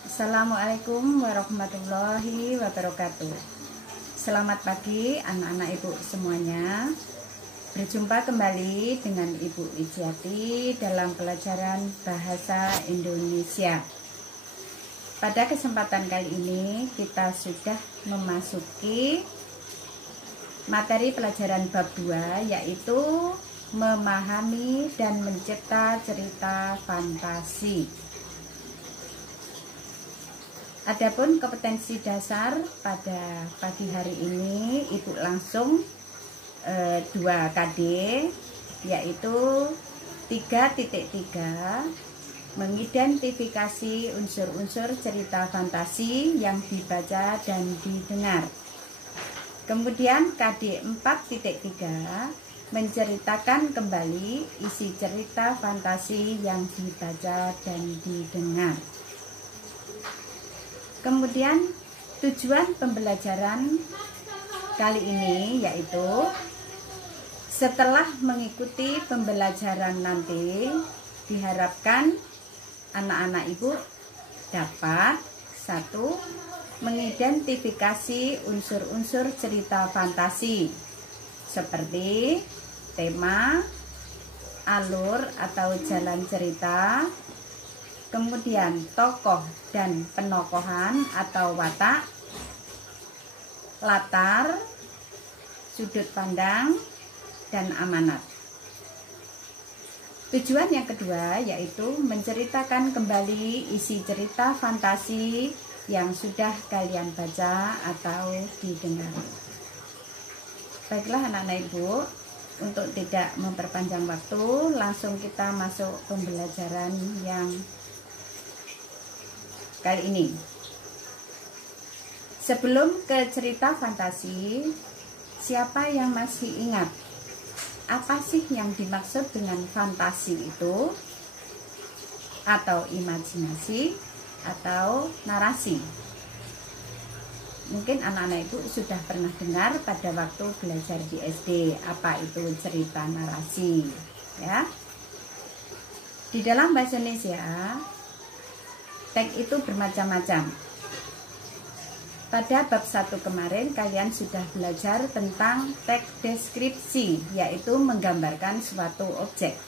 Assalamualaikum warahmatullahi wabarakatuh. Selamat pagi anak-anak ibu semuanya. Berjumpa kembali dengan Ibu Wijiati dalam pelajaran Bahasa Indonesia. Pada kesempatan kali ini kita sudah memasuki materi pelajaran bab 2, yaitu memahami dan mencipta cerita fantasi. Adapun kompetensi dasar pada pagi hari ini Ibu langsung 2KD, yaitu 3.3 mengidentifikasi unsur-unsur cerita fantasi yang dibaca dan didengar. Kemudian KD 4.3 menceritakan kembali isi cerita fantasi yang dibaca dan didengar. Kemudian tujuan pembelajaran kali ini yaitu setelah mengikuti pembelajaran nanti diharapkan anak-anak ibu dapat 1. Mengidentifikasi unsur-unsur cerita fantasi seperti tema, alur atau jalan cerita, kemudian tokoh dan penokohan atau watak, latar, sudut pandang, dan amanat. Tujuan yang kedua yaitu menceritakan kembali isi cerita fantasi yang sudah kalian baca atau didengar. Baiklah anak-anak ibu, untuk tidak memperpanjang waktu, langsung kita masuk pembelajaran yang kali ini. Sebelum ke cerita fantasi, siapa yang masih ingat apa sih yang dimaksud dengan fantasi itu, atau imajinasi, atau narasi? Mungkin anak-anak ibu sudah pernah dengar pada waktu belajar di SD apa itu cerita narasi, ya. Di dalam bahasa Indonesia teks itu bermacam-macam. Pada bab 1 kemarin kalian sudah belajar tentang teks deskripsi, yaitu menggambarkan suatu objek.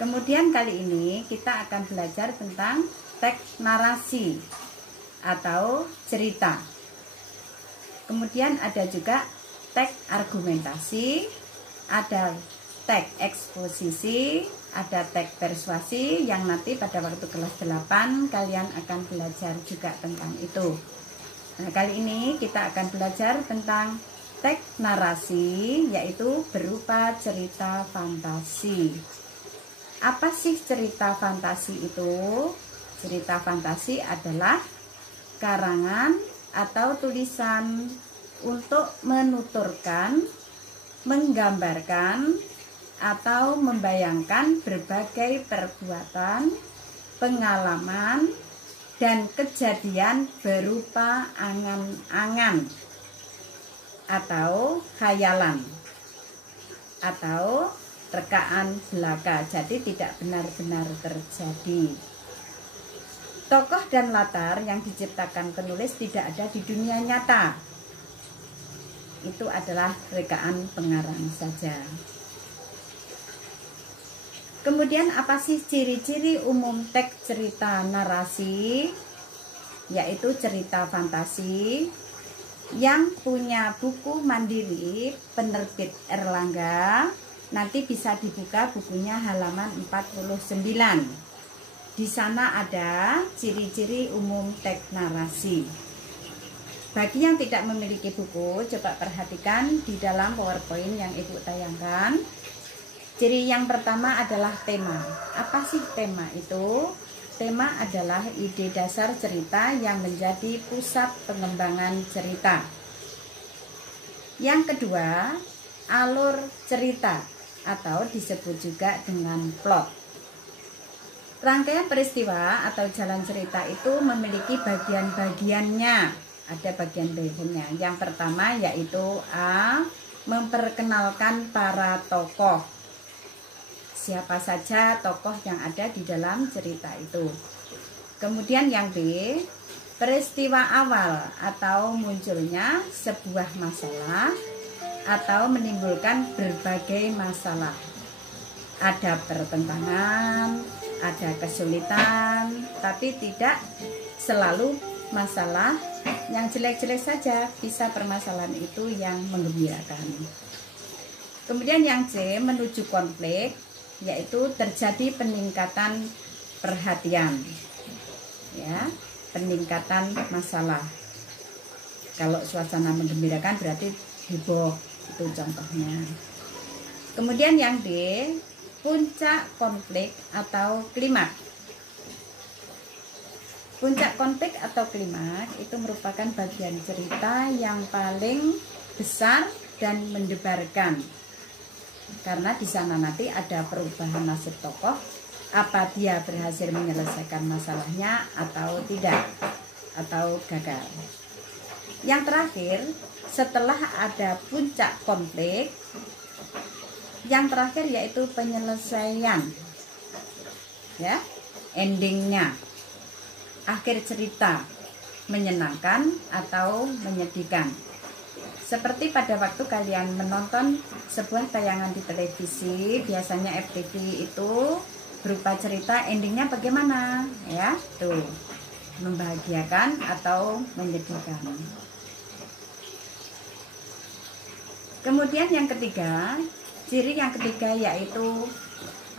Kemudian kali ini kita akan belajar tentang teks narasi atau cerita. Kemudian ada juga teks argumentasi, ada teks eksposisi, ada teks persuasi yang nanti pada waktu kelas 8 kalian akan belajar juga tentang itu. Nah, kali ini kita akan belajar tentang teks narasi, yaitu berupa cerita fantasi. Apa sih cerita fantasi itu? Cerita fantasi adalah karangan atau tulisan untuk menuturkan, menggambarkan, atau membayangkan berbagai perbuatan, pengalaman, dan kejadian berupa angan-angan atau khayalan atau rekaan belaka, jadi tidak benar-benar terjadi. Tokoh dan latar yang diciptakan penulis tidak ada di dunia nyata. Itu adalah rekaan pengarang saja. Kemudian apa sih ciri-ciri umum teks cerita narasi, yaitu cerita fantasi yang punya buku mandiri penerbit Erlangga. Nanti bisa dibuka bukunya halaman 49. Di sana ada ciri-ciri umum teks narasi. Bagi yang tidak memiliki buku, coba perhatikan di dalam PowerPoint yang Ibu tayangkan. Ciri yang pertama adalah tema. Apa sih tema itu? Tema adalah ide dasar cerita yang menjadi pusat pengembangan cerita. Yang kedua, alur cerita atau disebut juga dengan plot. Rangkaian peristiwa atau jalan cerita itu memiliki bagian-bagiannya. Ada bagian-bagiannya. Yang pertama yaitu A. Memperkenalkan para tokoh. siapa saja tokoh yang ada di dalam cerita itu. Kemudian yang B, peristiwa awal atau munculnya sebuah masalah atau menimbulkan berbagai masalah. Ada pertentangan, ada kesulitan, tapi tidak selalu masalah yang jelek-jelek saja, bisa permasalahan itu yang menggembirakan. Kemudian yang C, menuju konflik, yaitu terjadi peningkatan perhatian, ya, peningkatan masalah. Kalau suasana menggembirakan berarti heboh, itu contohnya. Kemudian yang D, puncak konflik atau klimaks. Puncak konflik atau klimaks itu merupakan bagian cerita yang paling besar dan mendebarkan. Karena di sana nanti ada perubahan nasib tokoh, apa dia berhasil menyelesaikan masalahnya atau tidak, atau gagal. Yang terakhir, setelah ada puncak konflik, yang terakhir yaitu penyelesaian, ya, endingnya. Akhir cerita menyenangkan atau menyedihkan. Seperti pada waktu kalian menonton sebuah tayangan di televisi, biasanya FTV itu berupa cerita, endingnya bagaimana, ya, tuh, membahagiakan atau menyedihkan. Kemudian yang ketiga, ciri yang ketiga yaitu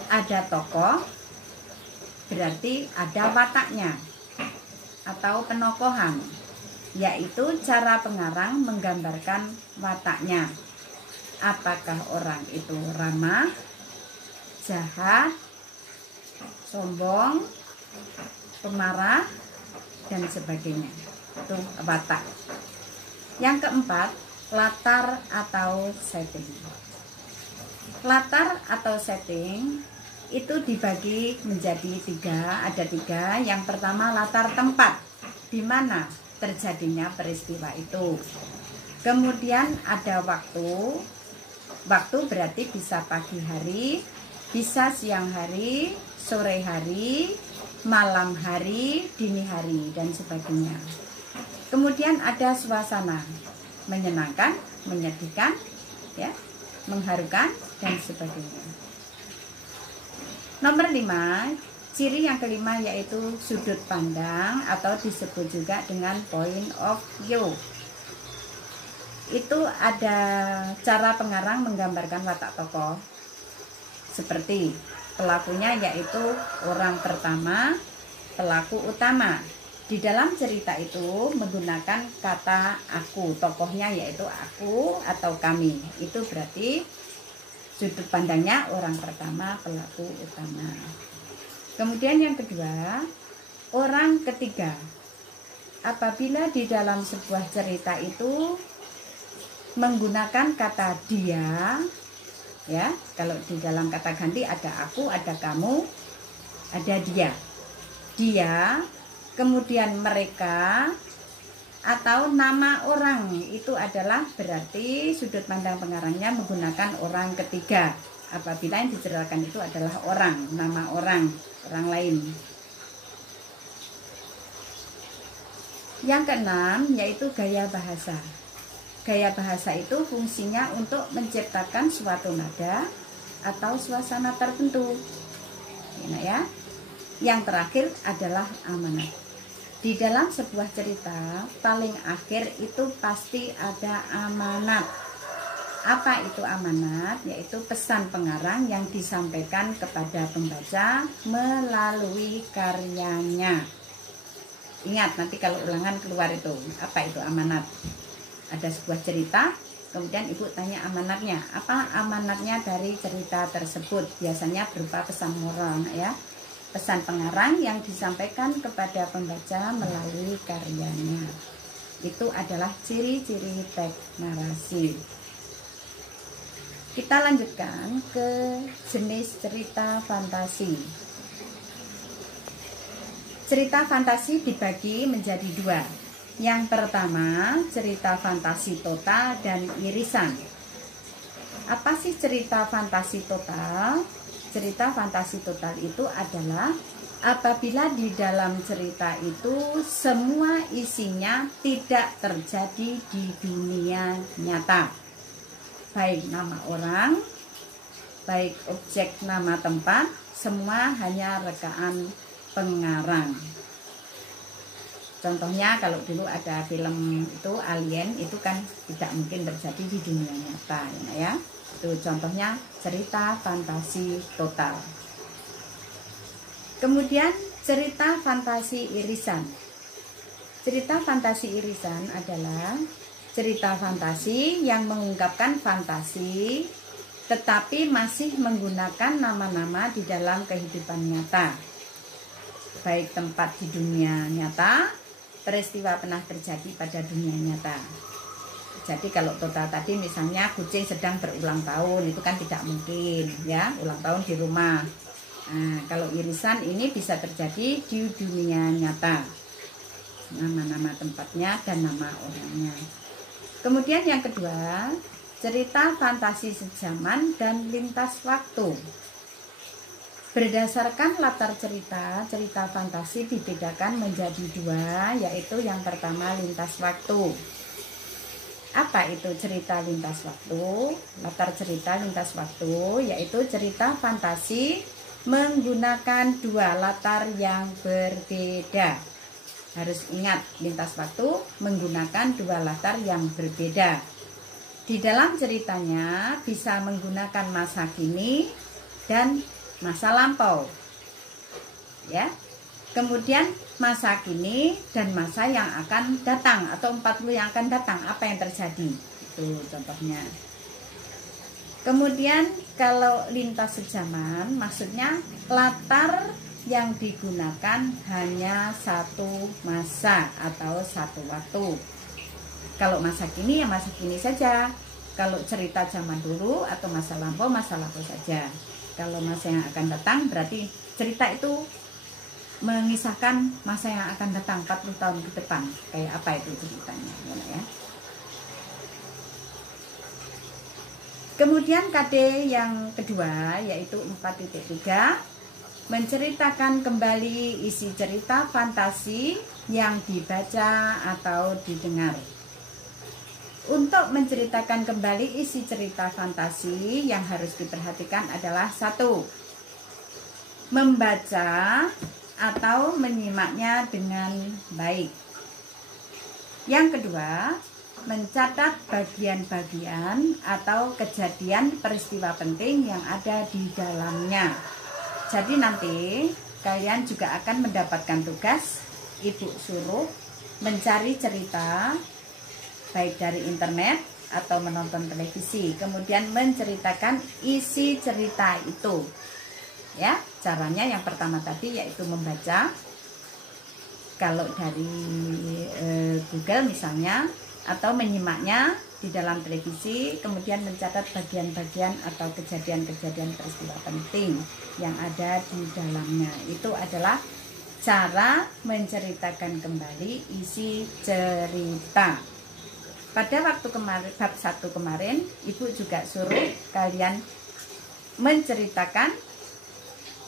ada tokoh, berarti ada wataknya atau penokohan, yaitu cara pengarang menggambarkan wataknya. Apakah orang itu ramah, jahat, sombong, pemarah, dan sebagainya. Itu watak. Yang keempat, latar atau setting. Latar atau setting itu dibagi menjadi ada tiga. Yang pertama, latar tempat di mana terjadinya peristiwa itu. Kemudian ada waktu berarti bisa pagi hari, bisa siang hari, sore hari, malam hari, dini hari, dan sebagainya. Kemudian ada suasana, menyenangkan, menyedihkan, ya, mengharukan, dan sebagainya. Nomor 5, ciri yang kelima yaitu sudut pandang atau disebut juga dengan point of view. Itu ada cara pengarang menggambarkan watak tokoh. Seperti pelakunya yaitu orang pertama, pelaku utama. Di dalam cerita itu menggunakan kata aku, tokohnya yaitu aku atau kami. Itu berarti sudut pandangnya orang pertama, pelaku utama. Kemudian yang kedua, orang ketiga. Apabila di dalam sebuah cerita itu menggunakan kata dia, ya, kalau di dalam kata ganti ada aku, ada kamu, ada dia. Dia, kemudian mereka, atau nama orang, itu adalah berarti sudut pandang pengarangnya menggunakan orang ketiga. Apabila yang diceritakan itu adalah orang, nama orang lain. Yang keenam yaitu gaya bahasa. Gaya bahasa itu fungsinya untuk menciptakan suatu nada atau suasana tertentu. Ya. Yang terakhir adalah amanat. Di dalam sebuah cerita paling akhir itu pasti ada amanat. Apa itu amanat? Yaitu pesan pengarang yang disampaikan kepada pembaca melalui karyanya. Ingat, nanti kalau ulangan keluar itu, apa itu amanat? Ada sebuah cerita, kemudian ibu tanya amanatnya. Apa amanatnya dari cerita tersebut? Biasanya berupa pesan moral, ya. Pesan pengarang yang disampaikan kepada pembaca melalui karyanya. Itu adalah ciri-ciri teks narasi. Kita lanjutkan ke jenis cerita fantasi. Cerita fantasi dibagi menjadi dua. Yang pertama, cerita fantasi total dan irisan. Apa sih cerita fantasi total? Cerita fantasi total itu adalah apabila di dalam cerita itu semua isinya tidak terjadi di dunia nyata. Baik nama orang, baik objek, nama tempat, semua hanya rekaan pengarang. Contohnya kalau dulu ada film itu Alien, itu kan tidak mungkin terjadi di dunia nyata ya. Itu contohnya cerita fantasi total. Kemudian cerita fantasi irisan. Cerita fantasi irisan adalah cerita fantasi yang mengungkapkan fantasi tetapi masih menggunakan nama-nama di dalam kehidupan nyata. Baik tempat di dunia nyata, peristiwa pernah terjadi pada dunia nyata. Jadi kalau total tadi misalnya kucing sedang berulang tahun, itu kan tidak mungkin ya, ulang tahun di rumah. Nah, kalau irisan ini bisa terjadi di dunia nyata, nama-nama tempatnya dan nama orangnya. Kemudian yang kedua, cerita fantasi sejaman dan lintas waktu. Berdasarkan latar cerita, cerita fantasi dibedakan menjadi dua, yaitu yang pertama lintas waktu. Apa itu cerita lintas waktu? Latar cerita lintas waktu yaitu cerita fantasi menggunakan dua latar yang berbeda. Harus ingat, lintas waktu menggunakan dua latar yang berbeda. Di dalam ceritanya bisa menggunakan masa kini dan masa lampau. Ya. Kemudian masa kini dan masa yang akan datang atau 40 yang akan datang, apa yang terjadi? Itu contohnya. Kemudian kalau lintas sejaman maksudnya latar yang digunakan hanya satu masa atau satu waktu. Kalau masa kini ya masa kini saja. Kalau cerita zaman dulu atau masa lampau saja. Kalau masa yang akan datang berarti cerita itu mengisahkan masa yang akan datang 40 tahun ke depan. Kayak apa itu ceritanya ya. Kemudian KD yang kedua yaitu 4.3 menceritakan kembali isi cerita fantasi yang dibaca atau didengar. Untuk menceritakan kembali isi cerita fantasi yang harus diperhatikan adalah 1. Membaca atau menyimaknya dengan baik. Yang kedua, mencatat bagian-bagian atau kejadian peristiwa penting yang ada di dalamnya. Jadi nanti kalian juga akan mendapatkan tugas, ibu suruh mencari cerita baik dari internet atau menonton televisi, kemudian menceritakan isi cerita itu. Ya, caranya yang pertama tadi yaitu membaca. Kalau dari Google misalnya, atau menyimaknya di dalam televisi, kemudian mencatat bagian-bagian atau kejadian-kejadian peristiwa penting yang ada di dalamnya. Itu adalah cara menceritakan kembali isi cerita. Pada waktu kemarin, bab 1 kemarin, Ibu juga suruh kalian menceritakan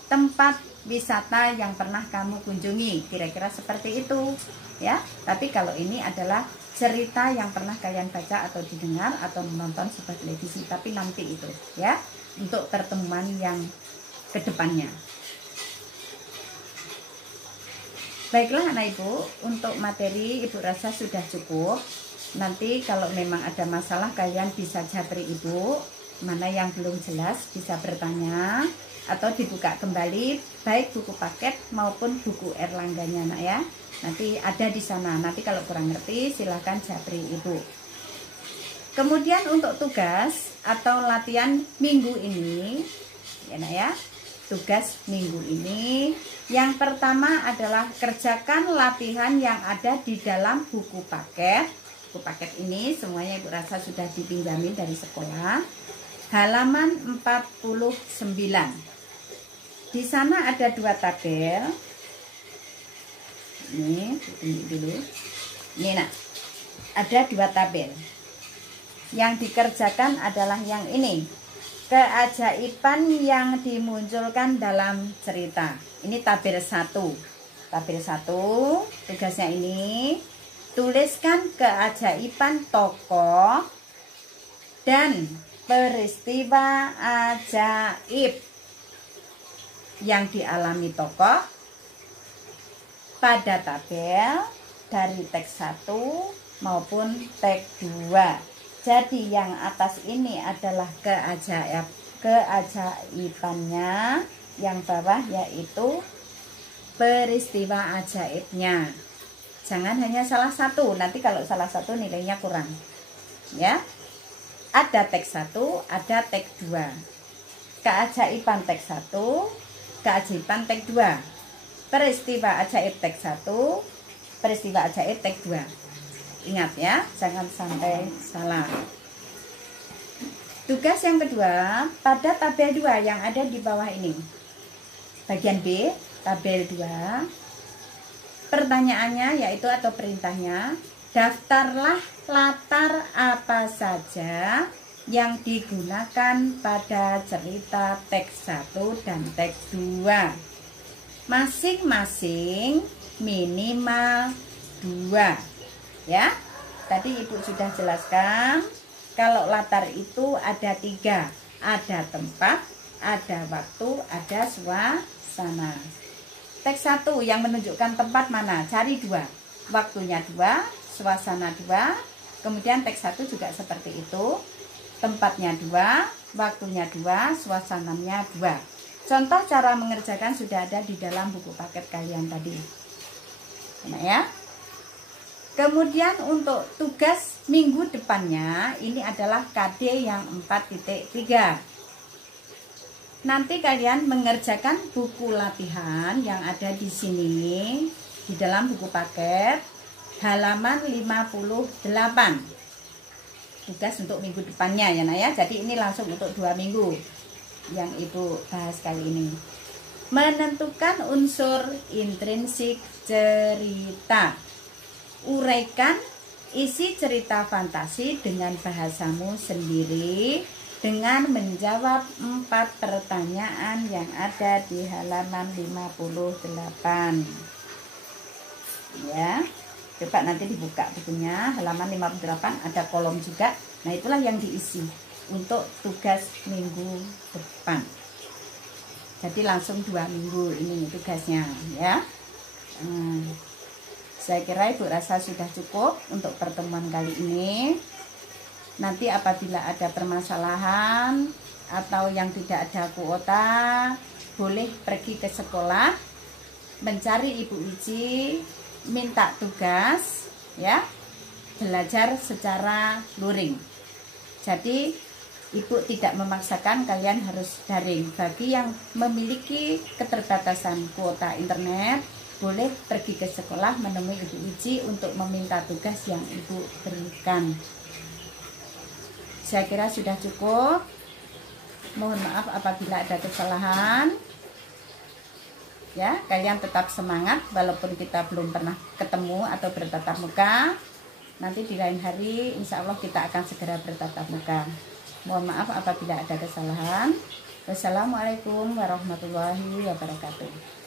tempat wisata yang pernah kamu kunjungi, kira-kira seperti itu ya. Tapi kalau ini adalah cerita yang pernah kalian baca atau didengar atau menonton sebuah televisi, tapi nanti itu ya, untuk pertemuan yang kedepannya. Baiklah anak ibu, untuk materi ibu rasa sudah cukup. Nanti kalau memang ada masalah kalian bisa japri ibu, mana yang belum jelas bisa bertanya atau dibuka kembali baik buku paket maupun buku Erlangganya nak ya. Nanti ada di sana. Nanti kalau kurang ngerti silahkan japri ibu. Kemudian untuk tugas atau latihan minggu ini ya nak ya. Tugas minggu ini yang pertama adalah kerjakan latihan yang ada di dalam buku paket. Buku paket ini semuanya ibu rasa sudah dipinjamin dari sekolah. Halaman 49. Di sana ada 2 tabel. Ini tunjuk dulu. Ini nak, ada 2 tabel. Yang dikerjakan adalah yang ini. keajaiban yang dimunculkan dalam cerita. Ini tabel 1. Tabel 1, tugasnya ini tuliskan keajaiban tokoh dan peristiwa ajaib yang dialami tokoh pada tabel dari teks 1 maupun teks 2. Jadi yang atas ini adalah keajaibannya, yang bawah yaitu peristiwa ajaibnya. Jangan hanya salah satu, nanti kalau salah satu nilainya kurang. Ya. Ada teks 1, ada teks 2. Keajaiban teks 1, keajaiban teks 2. Peristiwa ajaib teks 1, peristiwa ajaib teks 2. Ingat ya, jangan sampai salah. Tugas yang kedua, pada tabel 2 yang ada di bawah ini. Bagian B, tabel 2. Pertanyaannya yaitu atau perintahnya, daftarlah latar apa saja yang digunakan pada cerita teks 1 dan teks 2. Masing-masing minimal 2. Ya, tadi Ibu sudah jelaskan kalau latar itu ada 3. Ada tempat, ada waktu, ada suasana. Teks 1 yang menunjukkan tempat mana? Cari 2. Waktunya 2, suasana 2. Kemudian teks 1 juga seperti itu. Tempatnya 2, waktunya 2, suasananya 2. Contoh cara mengerjakan sudah ada di dalam buku paket kalian tadi. Nah ya. Kemudian untuk tugas minggu depannya ini adalah KD yang 4.3. Nanti kalian mengerjakan buku latihan yang ada di sini di dalam buku paket halaman 58. Tugas untuk minggu depannya ya Nak ya. Jadi ini langsung untuk 2 minggu yang Ibu bahas kali ini. Menentukan unsur intrinsik cerita. Uraikan isi cerita fantasi dengan bahasamu sendiri dengan menjawab 4 pertanyaan yang ada di halaman 58. Ya, coba nanti dibuka bukunya, halaman 58 ada kolom juga. Nah, itulah yang diisi untuk tugas minggu depan. Jadi langsung 2 minggu ini tugasnya ya. Saya kira Ibu rasa sudah cukup untuk pertemuan kali ini. Nanti apabila ada permasalahan atau yang tidak ada kuota, boleh pergi ke sekolah, mencari Ibu Wiji, minta tugas, ya, belajar secara luring. Jadi Ibu tidak memaksakan kalian harus daring. Bagi yang memiliki keterbatasan kuota internet, boleh pergi ke sekolah menemui Ibu Wiji untuk meminta tugas yang Ibu berikan. Saya kira sudah cukup. Mohon maaf apabila ada kesalahan. Ya, kalian tetap semangat walaupun kita belum pernah ketemu atau bertatap muka. Nanti di lain hari insya Allah kita akan segera bertatap muka. Mohon maaf apabila ada kesalahan. Wassalamualaikum warahmatullahi wabarakatuh.